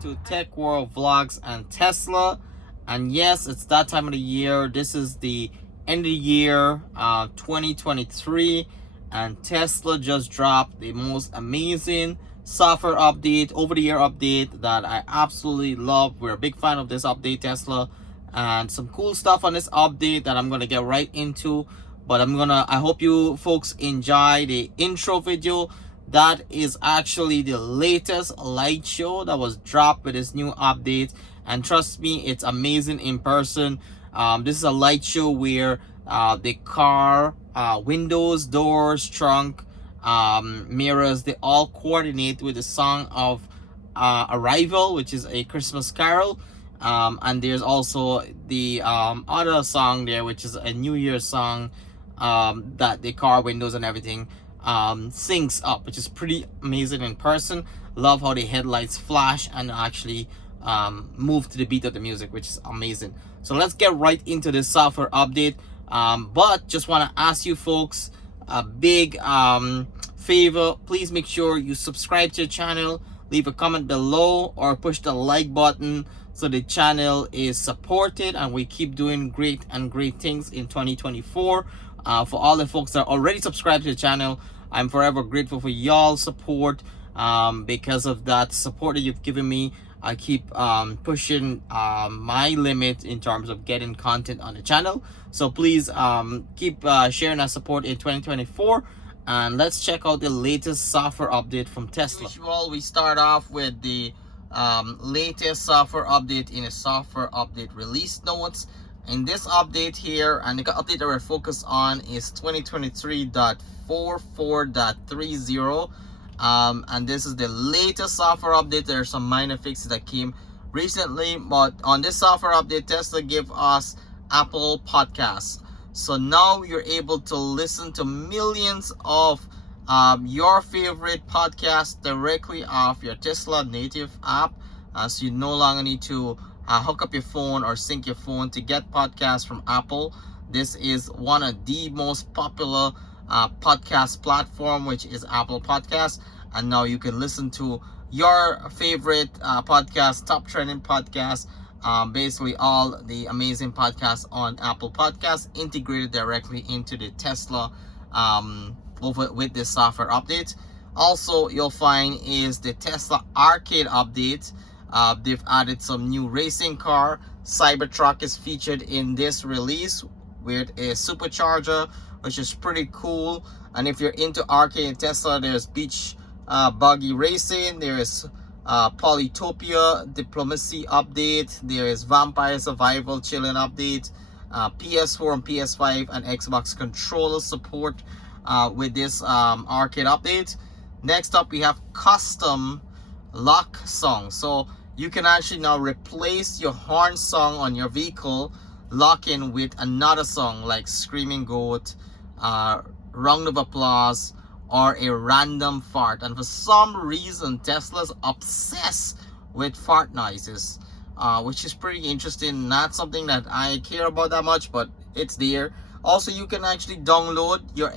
to Tech World Vlogs and Tesla. And yes, it's that time of the year. This is the end of the year 2023, and Tesla just dropped the most amazing software update, over the year update that I absolutely love. We're a big fan of this update, Tesla, and some cool stuff on this update that I'm gonna get right into. But I hope you folks enjoy the intro video. That is actually the latest light show that was dropped with this new update, and trust me, it's amazing in person. This is a light show where the car, windows, doors, trunk, mirrors, they all coordinate with the song of Arrival, which is a Christmas carol. And there's also the other song there, which is a New Year's song, that the car windows and everything syncs up, which is pretty amazing in person. Love how the headlights flash and actually move to the beat of the music, which is amazing. So let's get right into this software update. But just want to ask you folks a big favor. Please make sure you subscribe to the channel, leave a comment below, or push the like button so the channel is supported and we keep doing great things in 2024. For all the folks that are already subscribed to the channel, I'm forever grateful for y'all's support. Because of that support that you've given me, I keep pushing my limit in terms of getting content on the channel. So please keep sharing our support in 2024. And let's check out the latest software update from Tesla. As usual, we start off with the latest software update in a software update release notes. In this update here, and the update that we're focused on is 2023.44.30. And this is the latest software update. There are some minor fixes that came recently, but on this software update, Tesla gave us Apple Podcasts. So now you're able to listen to millions of your favorite podcasts directly off your Tesla native app. So you no longer need to hook up your phone or sync your phone to get podcasts from Apple. This is one of the most popular podcast platform, which is Apple Podcasts, and now you can listen to your favorite podcast, top trending podcasts, basically all the amazing podcasts on Apple Podcasts integrated directly into the Tesla over with this software update. Also, you'll find is the Tesla Arcade update. They've added some new racing car. Cybertruck is featured in this release with a supercharger, which is pretty cool. And if you're into arcade Tesla, there's beach buggy racing, there's Polytopia diplomacy update, there is vampire survival chilling update, PS4 and PS5 and Xbox controller support with this arcade update. Next up, we have custom lock song. So you can actually now replace your horn song on your vehicle, lock in with another song like Screaming Goat, Round of Applause, or a random fart. And for some reason, Tesla's obsessed with fart noises, which is pretty interesting. Not something that I care about that much, but it's there. Also, you can actually download your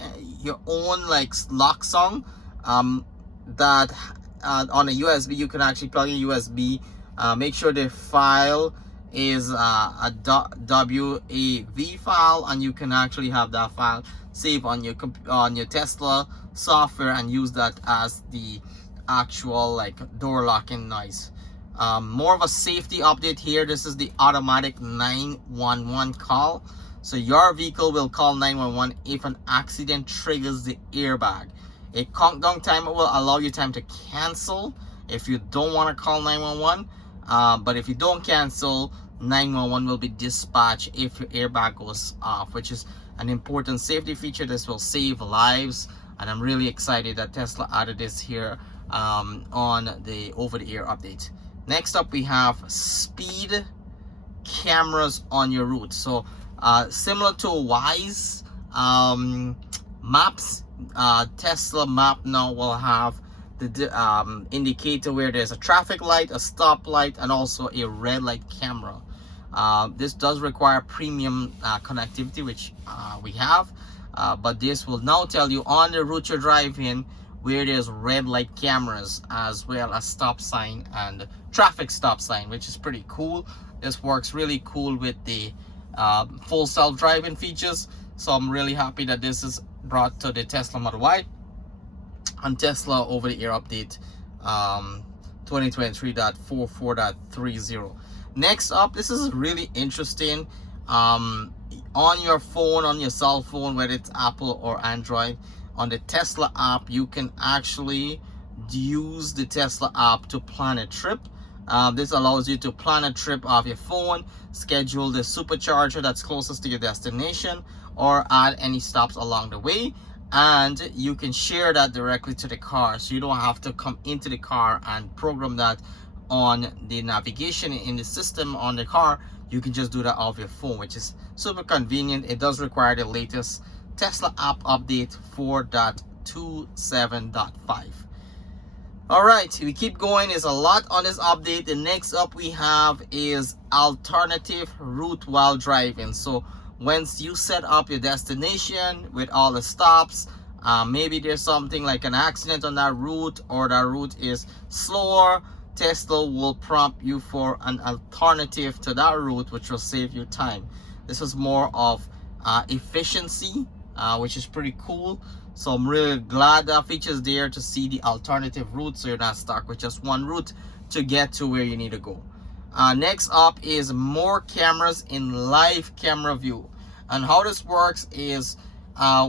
own like lock song that on a USB. You can actually plug in USB. Make sure the file is a WAV file, and you can actually have that file save on your Tesla software and use that as the actual like door locking noise. More of a safety update here. This is the automatic 911 call. So your vehicle will call 911 if an accident triggers the airbag. A countdown timer will allow you time to cancel if you don't want to call 911. But if you don't cancel, 911 will be dispatched if your airbag goes off, which is an important safety feature. This will save lives, and I'm really excited that Tesla added this here on the over-the-air update. Next up, we have speed cameras on your route. So similar to Wise maps, Tesla map now will have the indicator where there's a traffic light, a stoplight, and also a red light camera. This does require premium connectivity, which we have, but this will now tell you on the route you're driving where there's red light cameras as well as stop sign and traffic stop sign, which is pretty cool. This works really cool with the full self-driving features. So I'm really happy that this is brought to the Tesla Model Y and Tesla over-the-air update 2023.44.30. Next up, this is really interesting. On your phone, on your cell phone, whether it's Apple or Android, on the Tesla app, you can actually use the Tesla app to plan a trip. This allows you to plan a trip off your phone, schedule the supercharger that's closest to your destination, or add any stops along the way. And you can share that directly to the car, so you don't have to come into the car and program that on the navigation in the system on the car. You can just do that off your phone, which is super convenient. It does require the latest Tesla app update 4.27.5. all right, we keep going. There's a lot on this update. The next up we have is alternative route while driving. So once you set up your destination with all the stops, maybe there's something like an accident on that route, or that route is slower, Tesla will prompt you for an alternative to that route, which will save you time. This is more of efficiency, which is pretty cool. So I'm really glad that feature is there to see the alternative route, so you're not stuck with just one route to get to where you need to go. Next up is more cameras in live camera view. And how this works is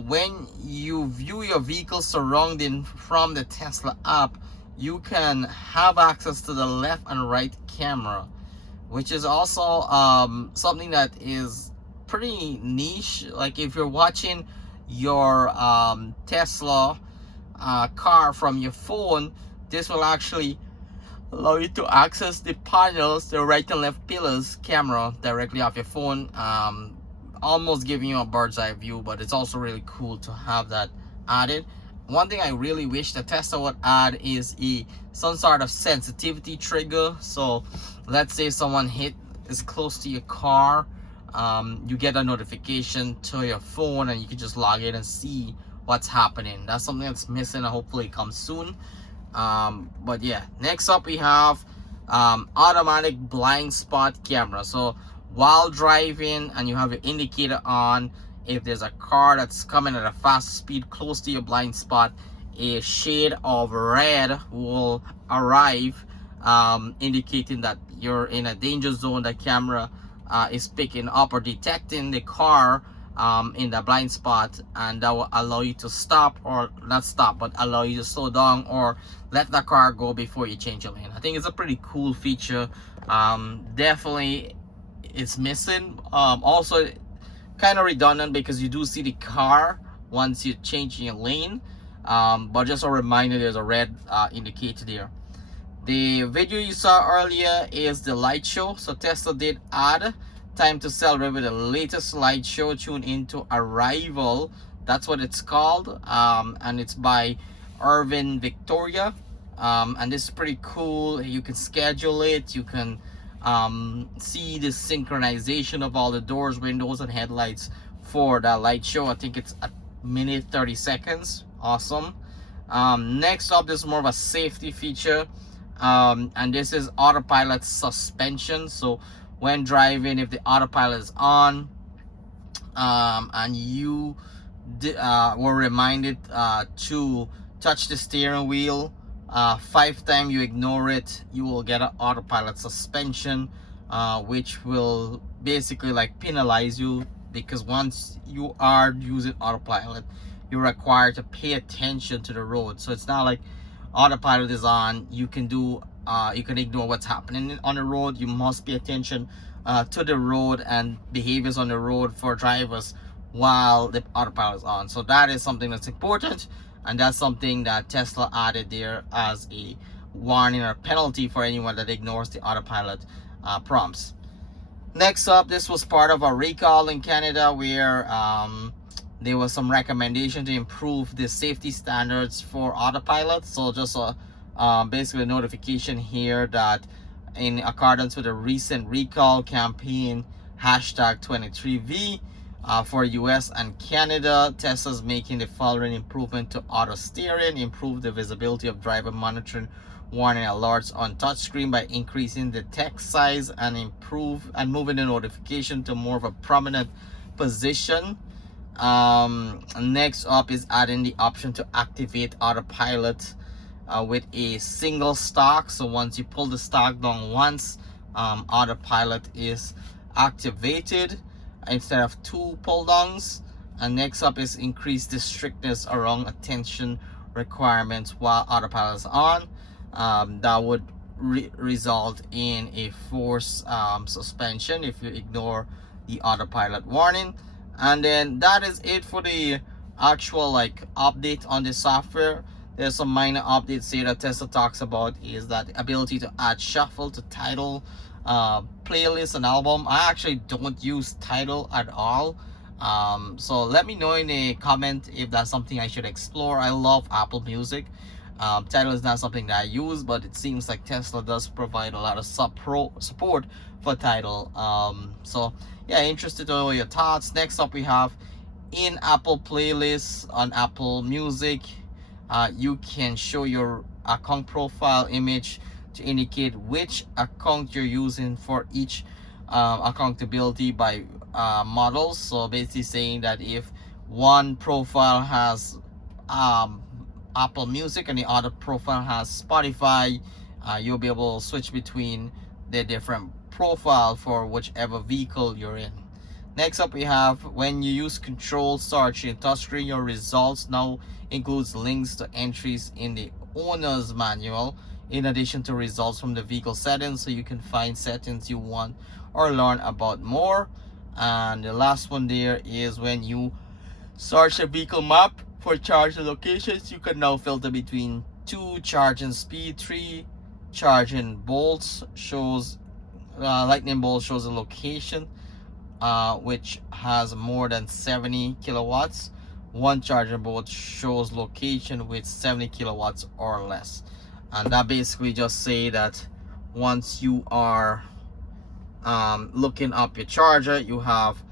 when you view your vehicle surrounding from the Tesla app, you can have access to the left and right camera, which is also something that is pretty niche. Like if you're watching your Tesla car from your phone, this will actually allow you to access the panels, the right and left pillars camera directly off your phone, almost giving you a bird's eye view. But it's also really cool to have that added. One thing I really wish that Tesla would add is some sort of sensitivity trigger. So let's say someone is close to your car, you get a notification to your phone and you can just log in and see what's happening. That's something that's missing, and hopefully it comes soon. But yeah, next up we have automatic blind spot camera. So while driving and you have your indicator on, if there's a car that's coming at a fast speed close to your blind spot, a shade of red will arrive, indicating that you're in a danger zone. The camera is picking up or detecting the car in the blind spot, and that will allow you to stop, or not stop, but allow you to slow down or let the car go before you change your lane. I think it's a pretty cool feature. Definitely it's missing. Also kind of redundant because you do see the car once you change your lane, but just a reminder, there's a red indicator there. The video you saw earlier is the light show. So Tesla did add time to celebrate with the latest light show. Tune into Arrival, that's what it's called, and it's by Irvin Victoria, and this is pretty cool. You can schedule it, you can see the synchronization of all the doors, windows, and headlights for that light show. I think it's a minute 30 seconds. Awesome. Next up, this is more of a safety feature, and this is Autopilot Suspension. So when driving, if the autopilot is on, and you were reminded to touch the steering wheel 5 times, you ignore it, you will get an autopilot suspension, which will basically like penalize you, because once you are using autopilot, you're required to pay attention to the road. So it's not like autopilot is on, you can ignore what's happening on the road. You must pay attention to the road and behaviors on the road for drivers while the autopilot is on. So that is something that's important, and that's something that Tesla added there as a warning or penalty for anyone that ignores the autopilot prompts. Next up, this was part of a recall in Canada where there was some recommendation to improve the safety standards for autopilot. So just basically a notification here that in accordance with the recent recall campaign #23V, For US and Canada, Tesla's making the following improvement to auto steering: improve the visibility of driver monitoring warning alerts on touchscreen by increasing the text size and moving the notification to more of a prominent position. Next up is adding the option to activate autopilot with a single stock. So once you pull the stock down once, autopilot is activated instead of two pull downs. And next up is increase the strictness around attention requirements while autopilot is on. That would result in a forced suspension if you ignore the autopilot warning. And then that is it for the actual update on the software. There's some minor updates here that Tesla talks about, is that the ability to add shuffle to title, playlist, and album. I actually don't use title at all. So let me know in a comment if that's something I should explore. I love Apple Music. Title is not something that I use, but it seems like Tesla does provide a lot of support for title. So yeah, interested to know your thoughts. Next up, we have in Apple playlists on Apple Music. You can show your account profile image to indicate which account you're using for each accountability by models. So basically saying that if one profile has Apple Music and the other profile has Spotify, you'll be able to switch between the different profile for whichever vehicle you're in. Next up, we have when you use control search in touchscreen, your results now includes links to entries in the owner's manual, in addition to results from the vehicle settings, so you can find settings you want or learn about more. And the last one there is when you search a vehicle map for charging locations, you can now filter between 2 charging speed, 3 charging bolts shows lightning bolt shows a location which has more than 70 kilowatts. 1 charging bolt shows location with 70 kilowatts or less. And that basically just say that once you are looking up your charger, you have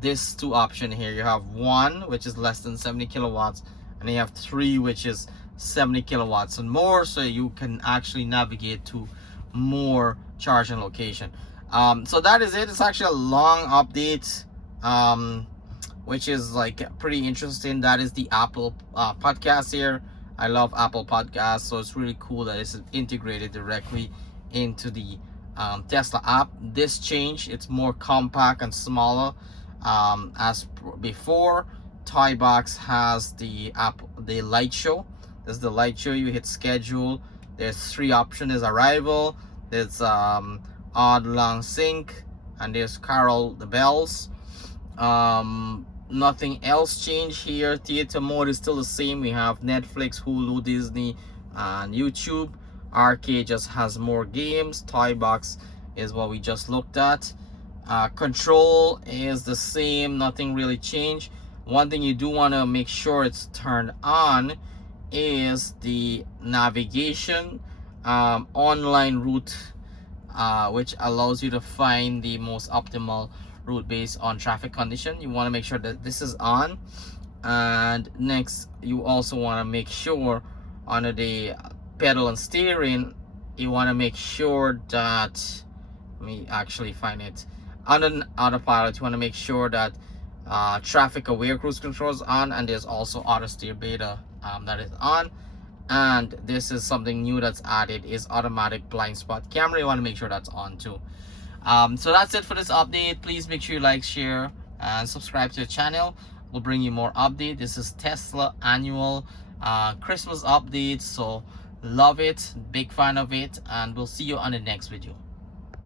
this 2 option here. You have 1 which is less than 70 kilowatts, and you have 3 which is 70 kilowatts and more, so you can actually navigate to more charging location. So that is it. It's actually a long update, which is pretty interesting. That is the Apple podcast here. I love Apple Podcasts, so it's really cool that it's integrated directly into the Tesla app. This change, it's more compact and smaller. As before, Toy Box has the light show. There's the light show. You hit schedule. There's 3 options. There's arrival, there's odd long sync, and there's Carol the Bells. Nothing else changed here. Theater mode is still the same. We have Netflix, Hulu, Disney, and YouTube. Arcade just has more games. Toy Box is what we just looked at. Control is the same. Nothing really changed. One thing you do want to make sure it's turned on is the navigation, online route, which allows you to find the most optimal route based on traffic condition. You want to make sure that this is on. And next, you also want to make sure under the pedal and steering, you want to make sure that, let me actually find it, under autopilot, you want to make sure that traffic aware cruise control is on, and there's also auto steer beta that is on. And this is something new that's added, is automatic blind spot camera. You want to make sure that's on too. So that's it for this update. Please make sure you like, share, and subscribe to the channel. We'll bring you more update. This is Tesla annual Christmas update, so love it, big fan of it, and we'll see you on the next video.